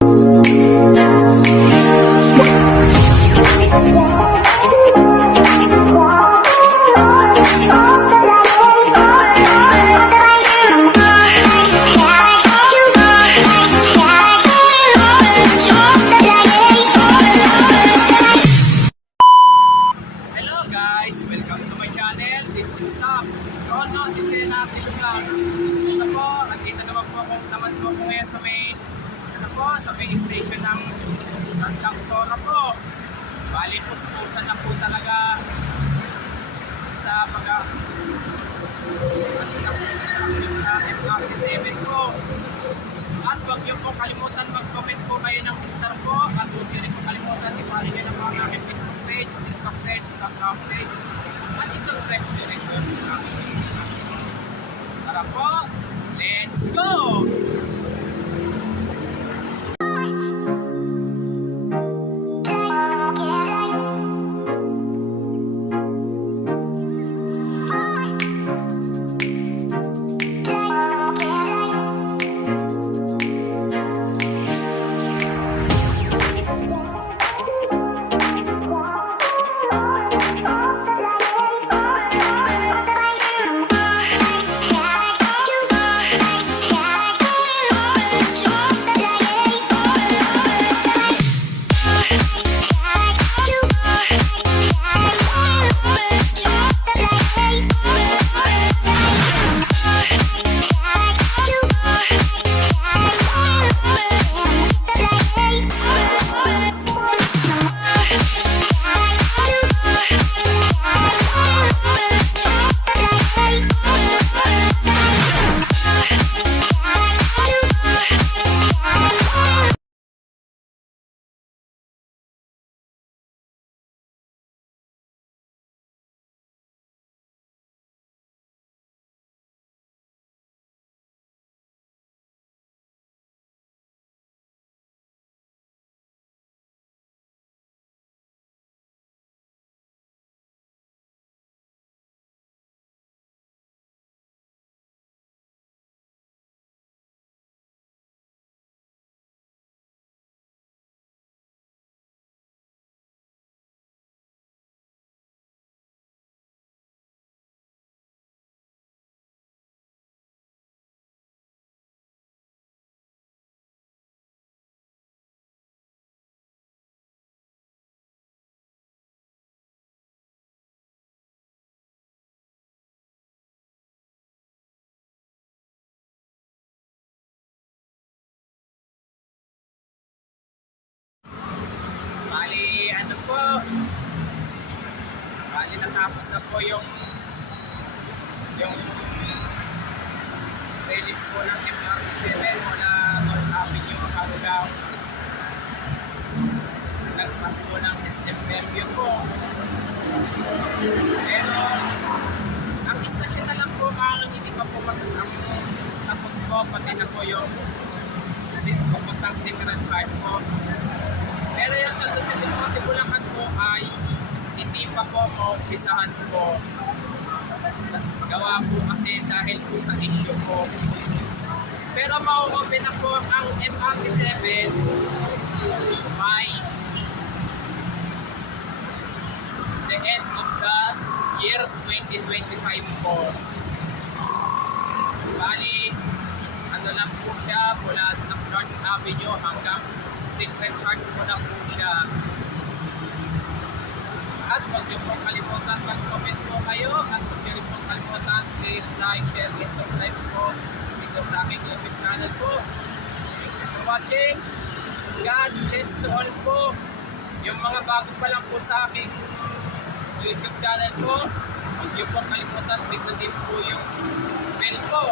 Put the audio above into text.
Guys, welcome to my channel. This is Top. Rono, Disena, Tilugang. Ito po, nandito naman po ako ngayon sa may station ng Langsora po. Bali po sa pusan na po talaga sa sa MRT7 po. At huwag niyo po kalimutan mag-comment po kayo ng star po. At huwag niyo rin po kalimutan i-follow niyo ng mga aking Facebook page, TikTok page, Instagram page. At isubscribe niyo rin po. Tara po, let's go! Bali natapos na po yung release po ng MRT7 mula North Avenue, hanggang nagpas po ng SM Fairview po. Pero ang istasyon na lang po ang hindi pa po tapos po, pati na po yung pupuntang Sacred Heart po. Pero yung sa Del Monte Bulacan po ay hindi pa po maumpisahan po. Gawa po kasi dahil po sa issue po. Pero mau-open na po ang MRT7 by the end of the year 2025 po. Bali, ano lang po siya, mula ng North Avenue hanggang Sacred Heart po lang po siya. At huwag niyo pong kalimutan mag-comment po kayo, at huwag niyo rin pong kalimutan please like, share, and subscribe po dito sa aking YouTube channel po. Thanks for watching. God bless to all po. Yung mga bago pa lang po sa aking YouTube channel po, huwag niyo pong kalimutan pindutin po yung bell po